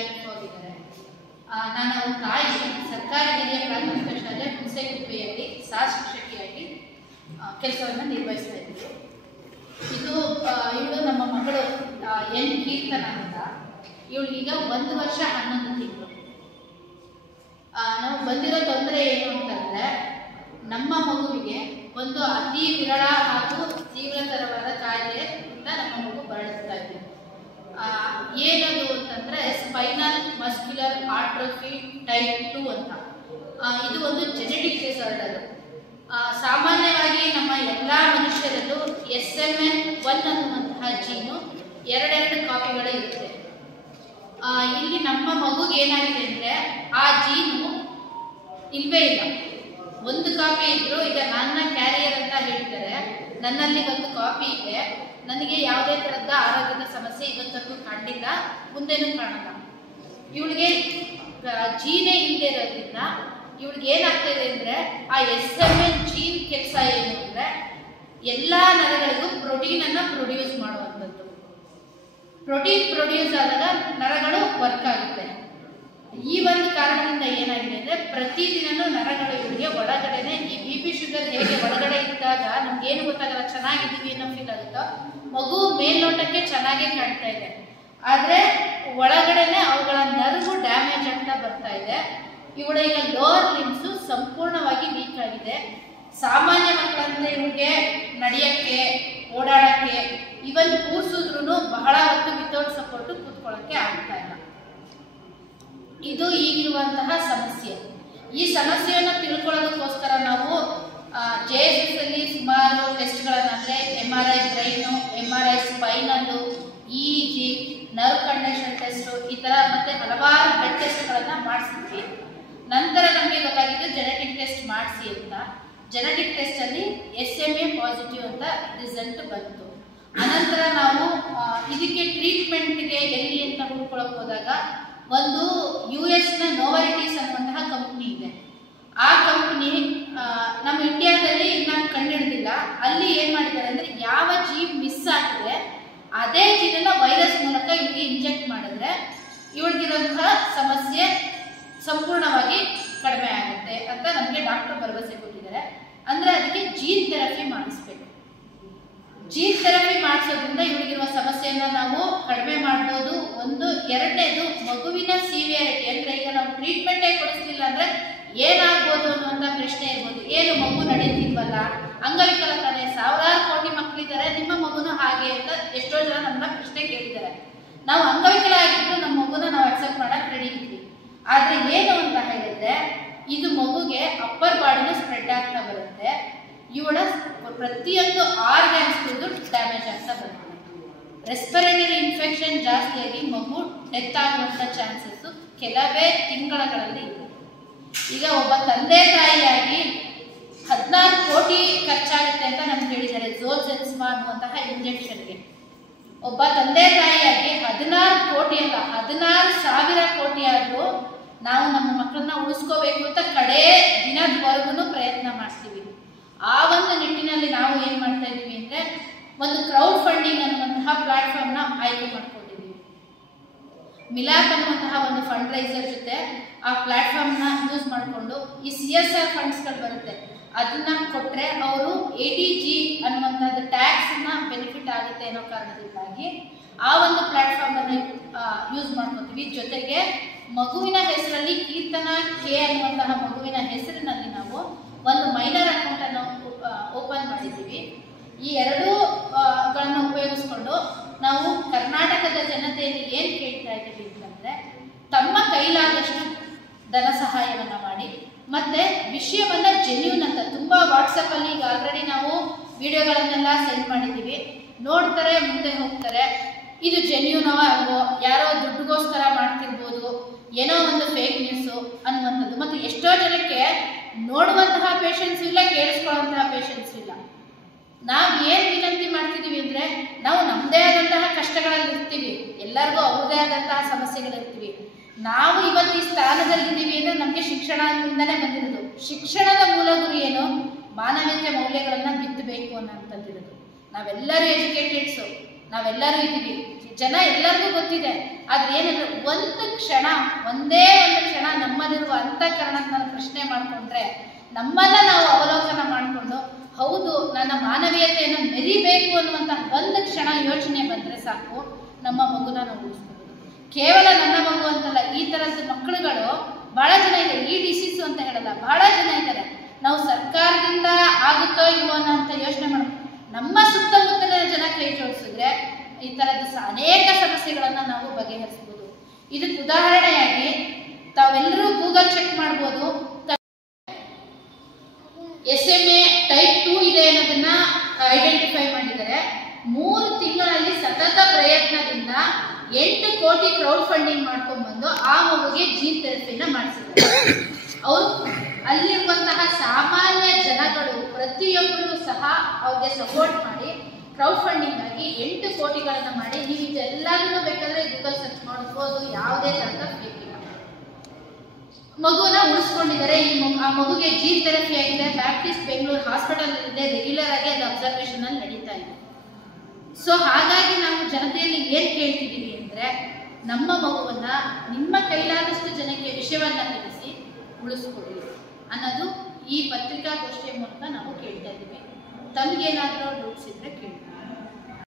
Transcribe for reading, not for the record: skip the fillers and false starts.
KRF ಆಗಿದ್ದಾರೆ. ನಾನು ಅವ್ರ ತಾಯಿ ಸರ್ಕಾರಿ ಹಿರಿಯ ಪ್ರಾಥಮಿಕ ಶಾಲೆ ಹುಣಸೆಗುಪ್ಪೆಯಲ್ಲಿ ಸಹ ಶಿಕ್ಷಕಿಯಾಗಿ ಕೆಲಸವನ್ನು ನಿರ್ವಹಿಸ್ತಾ ಇದ್ದರು. ಇವಳು ನಮ್ಮ ಮಗಳು ಎನ್ ಕೀರ್ತನ ಅಂತ. ಇವಳಿಗೀಗ 1 ವರ್ಷ 11 ತಿಂಗಳು. ನಾವು ಬಂದಿರೋ ತೊಂದರೆ ಏನು ಅಂತಂದ್ರೆ, ನಮ್ಮ ಮಗುವಿಗೆ ಒಂದು ಅತಿ ವಿರಳ ಹಾಗೂ ತೀವ್ರತರವಾದ ಕಾಯಿಲೆಯಿಂದ ನಮ್ಮ ಮಗು ಬಳಲ್ತಾ ಇದೆ. ಏನದು ಅಂತಂದ್ರೆ ಸ್ಪೈನಲ್ ಮಸ್ಕ್ಯುಲರ್ ಆಟ್ರೋಫಿ ಟೈಪ್ 2 ಅಂತ. ಇದು ಒಂದು ಜೆನೆಟಿಕ್ ಡಿಸಾರ್ಡರ್. ಸಾಮಾನ್ಯವಾಗಿ ನಮ್ಮ ಎಲ್ಲ ಮನುಷ್ಯರಲ್ಲೂ SMN1 ಅನ್ನುವಂತಹ ಜೀನು 2 ಕಾಪಿಗಳೇ ಇರುತ್ತೆ. ಇಲ್ಲಿ ನಮ್ಮ ಮಗುಗೆ ಏನಾಗಿದೆ ಅಂದ್ರೆ ಆ ಜೀನು ಇಲ್ವೇ ಇಲ್ಲ. 1 ಕಾಪಿ ಇದ್ರು. ಈಗ ನನ್ನ ಕ್ಯಾರಿಯರ್ ಅಂತ ಹೇಳ್ತಾರೆ, ನನ್ನಲ್ಲಿ 1 ಕಾಪಿ ಇದೆ. ನನಗೆ ಯಾವುದೇ ತರಹದ ಆರೋಗ್ಯದ ಸಮಸ್ಯೆ ಇವತ್ತಕ್ಕೂ ಕಂಡಿಲ್ಲ, ಮುಂದೇನೂ ಕಾಣಲ್ಲ. ಇವಳಿಗೆ ಜೀನೇ ಇಲ್ಲದೆ ಇರೋದ್ರಿಂದ ಇವಳಿಗೆ ಏನಾಗ್ತಿದೆ ಅಂದ್ರೆ ಆ SMN ಜೀನ್ ಕೆಲಸ ಏನು ಅಂದ್ರೆ ಎಲ್ಲಾ ನರಗಳಿಗೂ ಪ್ರೋಟೀನ್ ಅನ್ನ ಪ್ರೊಡ್ಯೂಸ್ ಮಾಡುವಂಥದ್ದು. ಪ್ರೋಟೀನ್ ಪ್ರೊಡ್ಯೂಸ್ ಆದಾಗ ನರಗಳು ವರ್ಕ್ ಆಗುತ್ತೆ. ಈ ಒಂದು ಕಾರಣದಿಂದ ಏನಾಗಿದೆ ಅಂದ್ರೆ ಪ್ರತಿದಿನನೂ ನರಗಳು ಇವರಿಗೆ ಒಳಗಡೆನೆ ಈ BP ಶುಗರ್ ಹೇಗೆ ಒಳಗಡೆ ಇದ್ದಾಗ ನಮ್ಗೆ ಏನು ಗೊತ್ತಾಗಲ್ಲ, ಚೆನ್ನಾಗಿದ್ದೀವಿ ಅನ್ನೋ ಫೀಲ್ ಆಗುತ್ತೋ, ಮಗು ಮೇಲ್ನೋಟಕ್ಕೆ ಚೆನ್ನಾಗೇ ಕಾಣ್ತಾ ಇದೆ, ಆದ್ರೆ ಒಳಗಡೆನೆ ಅವುಗಳ ನರ್ವ್ ಡ್ಯಾಮೇಜ್ ಆಗ್ತಾ ಬರ್ತಾ ಇದೆ. ಇವಳ ಈಗ ಲೋವರ್ ಲಿಮ್ಸ್ ಸಂಪೂರ್ಣವಾಗಿ ವೀಕ್ ಆಗಿದೆ. ಸಾಮಾನ್ಯ ಮಕ್ಕಳಂತೆ ಇವಳಿಗೆ ನಡೆಯಕ್ಕೆ, ಓಡಾಡಕ್ಕೆ, ಇವನ್ ಕೂರ್ಸಿದ್ರು ಬಹಳ ಹೊತ್ತು ವಿತೌಟ್ ಸಪೋರ್ಟ್ ಕೂತ್ಕೊಳ್ಳೋಕೆ ಆಗ್ತಾ ಇಲ್ಲ. ಇದು ಈಗಿರುವಂತಹ ಸಮಸ್ಯೆ. ಈ ಸಮಸ್ಯೆಯನ್ನು ತಿಳ್ಕೊಳ್ಳೋದಕ್ಕೋಸ್ಕರ ನಾವು JSS ಅಲ್ಲಿ ಸುಮಾರು ಟೆಸ್ಟ್ಗಳನ್ನು, ಅಂದರೆ MRI brain, MRI ಸ್ಪೈನಲ್ಲು, EEG, nerve condition test, ಈ ಥರ ಮತ್ತೆ ಹಲವಾರು ಬ್ಲಡ್ ಟೆಸ್ಟ್ಗಳನ್ನು ಮಾಡಿಸಿದ್ವಿ. ನಂತರ ನಮಗೆ ಗೊತ್ತಾಗಿದ್ದು ಜೆನೆಟಿಕ್ ಟೆಸ್ಟ್ ಮಾಡಿಸಿ ಅಂತ. ಜೆನೆಟಿಕ್ ಟೆಸ್ಟಲ್ಲಿ SMA ಪಾಸಿಟಿವ್ ಅಂತ ರಿಸಲ್ಟ್ ಬಂತು. ಅನಂತರ ನಾವು ಇದಕ್ಕೆ ಟ್ರೀಟ್ಮೆಂಟ್ಗೆ ಎಲ್ಲಿ ಅಂತ ಹುಡ್ಕೊಳಕ್ಕೆ ಹೋದಾಗ ಒಂದು US ನೋವರಿಟೀಸ್ ಅನ್ನುವಂತಹ ಕಂಪ್ನಿ ಇದೆ. ಆ ಕಂಪ್ನಿ ನಮ್ಮ ಇಂಡಿಯಾದಲ್ಲಿ ಇನ್ನ ಕಂಡುಹಿಡಿದಿಲ್ಲ. ಅಲ್ಲಿ ಏನ್ ಮಾಡಿದ್ದಾರೆ ಅಂದ್ರೆ ಯಾವ ಜೀನ್ ಮಿಸ್ ಆಗಿದೆ ಅದೇ ಜೀನನ್ನ ವೈರಸ್ ಮೂಲಕ ಇವಳಿಗೆ ಇಂಜೆಕ್ಟ್ ಮಾಡಿದ್ರೆ ಇವಳಿಗಿರುವಂತಹ ಸಮಸ್ಯೆ ಸಂಪೂರ್ಣವಾಗಿ ಕಡಿಮೆ ಆಗುತ್ತೆ ಅಂತ ನಮಗೆ ಡಾಕ್ಟರ್ ಭರವಸೆ ಕೊಟ್ಟಿದ್ದಾರೆ. ಅಂದ್ರೆ ಅದಕ್ಕೆ ಜೀನ್ ಥೆರಪಿ ಮಾಡಿಸ್ಬೇಕು. ಜೀನ್ ಥೆರಪಿ ಮಾಡಿಸೋದ್ರಿಂದ ಇವಳಿಗಿರುವ ಸಮಸ್ಯೆಯನ್ನ ನಾವು ಕಡಿಮೆ ಮಾಡ್ಬೋದು. ಒಂದು. ಎರಡನೇದು ಮಗುವಿನ ಸಿವಿಯರಿಟಿ. ಅಂದ್ರೆ ಈಗ ನಾವು ಟ್ರೀಟ್ಮೆಂಟೇ ಕೊಡಿಸ್ಲಿಲ್ಲ ಅಂದ್ರೆ ಏನಾಗ್ಬೋದು ಅನ್ನುವಂಥ ಪ್ರಶ್ನೆ ಇರ್ಬೋದು. ಏನು ಮಗು ನಡೀತಿಲ್ವಲ್ಲ, ಅಂಗವಿಕಲ ತಾನೆ, 1000 ಕೋಟಿ ಮಕ್ಕಳಿದ್ದಾರೆ, ನಿಮ್ಮ ಮಗುನು ಹಾಗೆ ಅಂತ ಎಷ್ಟೋ ಜನ ನಮ್ಮನ್ನ ಪ್ರಶ್ನೆ ಕೇಳಿದ್ದಾರೆ. ನಾವು ಅಂಗವಿಕಲ ಆಗಿದ್ರು ನಮ್ಮ ಮಗುನ ನಾವು ಅಕ್ಸೆಪ್ಟ್ ಮಾಡಕ್ ರೆಡಿ ಇದ್ವಿ. ಆದ್ರೆ ಏನು ಅಂತ ಹೇಳಿದ್ರೆ ಇದು ಮಗುಗೆ ಅಪ್ಪರ್ ಬಾಡಿನೂ ಸ್ಪ್ರೆಡ್ ಆಗ್ತಾ ಬರುತ್ತೆ. ಇವಳ ಪ್ರತಿಯೊಂದು ಆರ್ಗನ್ಸ್ಗೂ ಡ್ಯಾಮೇಜ್ ಆಗ್ತಾ ಬರುತ್ತೆ. ರೆಸ್ಪಿರೇಟರಿ ಇನ್ಫೆಕ್ಷನ್ ಜಾಸ್ತಿಯಾಗಿ ಮಗು ಡೆತ್ ಆಗುವಂಥ ಚಾನ್ಸಸ್ ಕೆಲವೇ ತಿಂಗಳಲ್ಲಿ ಇದೆ. ಈಗ ಒಬ್ಬ ತಂದೆ ತಾಯಿಯಾಗಿ 16 ಕೋಟಿ ಖರ್ಚಾಗುತ್ತೆ ಅಂತ ನಮ್ಗೆ ಹೇಳಿದ್ದಾರೆ ಝೋಲ್ಸೆನ್ಸ್ಮಾ ಅನ್ನುವಂತಹ ಇಂಜೆಕ್ಷನ್ಗೆ. ಒಬ್ಬ ತಂದೆ ತಾಯಿಯಾಗಿ 16 ಕೋಟಿ ಅಲ್ಲ 16,000 ಕೋಟಿ ಆದರೂ ನಾವು ನಮ್ಮ ಮಕ್ಕಳನ್ನ ಉಳಿಸ್ಕೋಬೇಕು ಅಂತ ಕಡೇ ದಿನದವರೆಗೂ ಪ್ರಯತ್ನ ಮಾಡ್ತೀವಿ. ಆ ಒಂದು ನಿಟ್ಟಿನಲ್ಲಿ ನಾವು ಏನು ಮಾಡ್ತಾ ಇದ್ದೀವಿ ಅಂದರೆ ಒಂದು ಕ್ರೌಡ್ ಫಂಡಿಂಗ್ ಅನ್ನುವಂತಹ ಪ್ಲಾಟ್ಫಾರ್ಮ್ನ ಆಯ್ಕೆ ಮಾಡ್ಕೊಂಡಿದ್ದೀವಿ. ಮಿಲಾಪ್ ಅನ್ನುವಂತಹ ಒಂದು ಫಂಡ್ ರೈಸರ್ ಜೊತೆ ಆ ಪ್ಲಾಟ್ಫಾರ್ಮ್ನ ಯೂಸ್ ಮಾಡಿಕೊಂಡು ಈ CSR ಫಂಡ್ಸ್ಗಳು ಬರುತ್ತೆ, ಅದನ್ನ ಕೊಟ್ಟರೆ ಅವರು ATG ಅನ್ನುವಂಥದ್ದು ಟ್ಯಾಕ್ಸ್ನ ಬೆನಿಫಿಟ್ ಆಗುತ್ತೆ ಅನ್ನೋ ಕಾರಣದಿಂದಾಗಿ ಆ ಒಂದು ಪ್ಲಾಟ್ಫಾರ್ಮನ್ನು ಯೂಸ್ ಮಾಡ್ಕೊತೀವಿ. ಜೊತೆಗೆ ಮಗುವಿನ ಹೆಸರಲ್ಲಿ ಕೀರ್ತನಾ K ಅನ್ನುವಂತಹ ಮಗುವಿನ ಹೆಸರಿನಲ್ಲಿ ನಾವು ಒಂದು ಮೈನರ್ ಅಕೌಂಟನ್ನು ಓಪನ್ ಮಾಡಿದ್ದೀವಿ. ಈ ಎರಡೂಗಳನ್ನು ಉಪಯೋಗಿಸ್ಕೊಂಡು ನಾವು ಕರ್ನಾಟಕದ ಜನತೆಯಲ್ಲಿ ಏನು ಕೇಳ್ತಾ ಇದ್ದೀವಿ ಅಂತಂದರೆ ತಮ್ಮ ಕೈಲಾದಷ್ಟು ಧನ ಸಹಾಯವನ್ನು ಮಾಡಿ ಮತ್ತು ವಿಷಯವನ್ನು ಜೆನ್ಯೂನ್ ಅಂತ ತುಂಬ ವಾಟ್ಸಪ್ಪಲ್ಲಿ ಈಗ ಆಲ್ರೆಡಿ ನಾವು ವಿಡಿಯೋಗಳನ್ನೆಲ್ಲ ಸೆಂಡ್ ಮಾಡಿದ್ದೀವಿ. ನೋಡ್ತಾರೆ, ಮುಂದೆ ಹೋಗ್ತಾರೆ, ಇದು ಜೆನ್ಯೂನೋ ಅಲ್ವೋ, ಯಾರೋ ದುಡ್ಡುಗೋಸ್ಕರ ಮಾಡ್ತಿರ್ಬೋದು, ಏನೋ ಒಂದು ಫೇಕ್ ನ್ಯೂಸು ಅನ್ನುವಂಥದ್ದು. ಮತ್ತು ಎಷ್ಟೋ ಜನಕ್ಕೆ ನೋಡುವಂತಹ ಪೇಷನ್ಸ್ ಇಲ್ಲ, ಕೇಳಿಸ್ಕೊಳ್ಳುವಂತಹ ಪೇಷನ್ಸ್ ಇಲ್ಲ. ನಾವು ಏನು ವಿನಂತಿ ಮಾಡ್ತಿದ್ದೀವಿ ಅಂದರೆ ನಾವು ನಮ್ಮದೇ ಆದಂತಹ ಕಷ್ಟಗಳಲ್ಲಿ ಇರ್ತೀವಿ, ಎಲ್ಲರಿಗೂ ಅವ್ರದೇ ಆದಂತಹ ಸಮಸ್ಯೆಗಳಿರ್ತೀವಿ. ನಾವು ಇವತ್ತು ಈ ಸ್ಥಾನದಲ್ಲಿದ್ದೀವಿ ಅಂದರೆ ನಮಗೆ ಶಿಕ್ಷಣದಿಂದಲೇ ಬಂದಿರೋದು. ಶಿಕ್ಷಣದ ಮೂಲ ಗುರಿ ಏನು? ಮಾನವೀಯತೆ ಮೌಲ್ಯಗಳನ್ನು ಬಿತ್ತಬೇಕು ಅನ್ನೋಂಥದ್ದಿರೋದು. ನಾವೆಲ್ಲರೂ ಎಜುಕೇಟೆಡ್ಸು, ನಾವೆಲ್ಲರೂ ಇದ್ದೀವಿ, ಜನ ಎಲ್ಲರಿಗೂ ಗೊತ್ತಿದೆ. ಆದ್ರೆ ಏನಂದ್ರೆ ಒಂದೇ ಒಂದು ಕ್ಷಣ ನಮ್ಮಲ್ಲಿರುವ ಅಂತಃಕರಣನ ಪ್ರಶ್ನೆ ಮಾಡಿಕೊಂಡ್ರೆ, ನಮ್ಮನ್ನ ನಾವು ಅವಲೋಕನ ಮಾಡಿಕೊಂಡು ಹೌದು ನನ್ನ ಮಾನವೀಯತೆಯನ್ನು ಮೆರಿಬೇಕು ಅನ್ನುವಂಥ ಒಂದು ಕ್ಷಣ ಯೋಚನೆ ಬಂದರೆ ಸಾಕು, ನಮ್ಮ ಮಗುನ ನಾವು ಉಳಿಸ್ಕೋಬಹುದು. ಕೇವಲ ನನ್ನ ಮಗು ಅಂತಲ್ಲ, ಈ ಥರದ ಮಕ್ಕಳುಗಳು ಬಹಳ ಜನ ಇದೆ. ಈ ಡಿಸೀಸು ಅಂತ ಹೇಳಲ್ಲ, ಬಹಳ ಜನ ಇದ್ದಾರೆ. ನಾವು ಸರ್ಕಾರದಿಂದ ಆಗುತ್ತೋ ಇಲ್ವೋ ಅಂತ ಯೋಚನೆ ಮಾಡಬೇಕು. ನಮ್ಮ ಸುತ್ತಮುತ್ತಲಿನ ಜನ ಕೈ ಜೋಡಿಸಿದ್ರೆ ಈ ಥರದ ಅನೇಕ ಸಮಸ್ಯೆಗಳನ್ನು ನಾವು ಬಗೆಹರಿಸ್ಬೋದು. ಇದಕ್ಕೆ ಉದಾಹರಣೆಯಾಗಿ ತಾವೆಲ್ಲರೂ ಗೂಗಲ್ ಚೆಕ್ ಮಾಡ್ಬೋದು. SMA ಟೈಪ್ 2 ಇದೆ ಅನ್ನೋದನ್ನ ಐಡೆಂಟಿಫೈ ಮಾಡಿದ್ದಾರೆ. 3 ತಿಂಗಳಲ್ಲಿ ಸತತ ಪ್ರಯತ್ನದಿಂದ 8 ಕೋಟಿ ಕ್ರೌಡ್ ಫಂಡಿಂಗ್ ಮಾಡ್ಕೊಂಡು ಬಂದು ಆ ಮಗುಗೆ ಜೀನ್ ಥೆರಪಿನ ಮಾಡಿಸಿದ್ದಾರೆ. ಅವರು ಅಲ್ಲಿರುವಂತಹ ಸಾಮಾನ್ಯ ಜನಗಳು ಪ್ರತಿಯೊಬ್ಬರು ಸಹ ಅವ್ರಿಗೆ ಸಪೋರ್ಟ್ ಮಾಡಿ ಕ್ರೌಡ್ ಫಂಡಿಂಗ್ ಆಗಿ 8 ಕೋಟಿಗಳನ್ನ ಮಾಡಿ, ನೀವು ಇದೆಲ್ಲರೂ ಬೇಕಾದ್ರೆ ಗೂಗಲ್ ಸರ್ಚ್ ಮಾಡ್ಬೋದು, ಯಾವುದೇ ತರಹದ ಫೇಕ್ ಇಲ್ಲ. ಮಗುನ ಉಳಿಸ್ಕೊಂಡಿದ್ದಾರೆ. ಆ ಮಗುಗೆ ಜೀನ್ ಥೆರಪಿ ಆಗಿದೆ. ಬ್ಯಾಪ್ಟಿಸ್ಟ್ ಬೆಂಗಳೂರು ಹಾಸ್ಪಿಟಲ್ ಇದೆ, ರೆಗ್ಯುಲರ್ ಆಗಿ ಅದು ಅಬ್ಸರ್ವೇಷನ್ ಅಲ್ಲಿ ನಡೀತಾ ಇದೆ. ಸೊ ಹಾಗಾಗಿ ನಾವು ಜನತೆಯಲ್ಲಿ ಏನ್ ಕೇಳ್ತಿದ್ದೀವಿ ಅಂದ್ರೆ, ನಮ್ಮ ಮಗುವನ್ನ ನಿಮ್ಮ ಕೈಲಾದಷ್ಟು ಜನಕ್ಕೆ ವಿಷಯವನ್ನ ತಿಳಿಸಿ ಉಳಿಸ್ಕೊಡಿ ಅನ್ನೋದು ಈ ಪತ್ರಿಕಾಗೋಷ್ಠಿಯ ಮೂಲಕ ನಾವು ಕೇಳ್ತಾ ಇದ್ದೀವಿ. ತಮಗೇನಾದರೂ ಡೌಟ್ಸ್ ಇದ್ರೆ ಕೇಳಿ.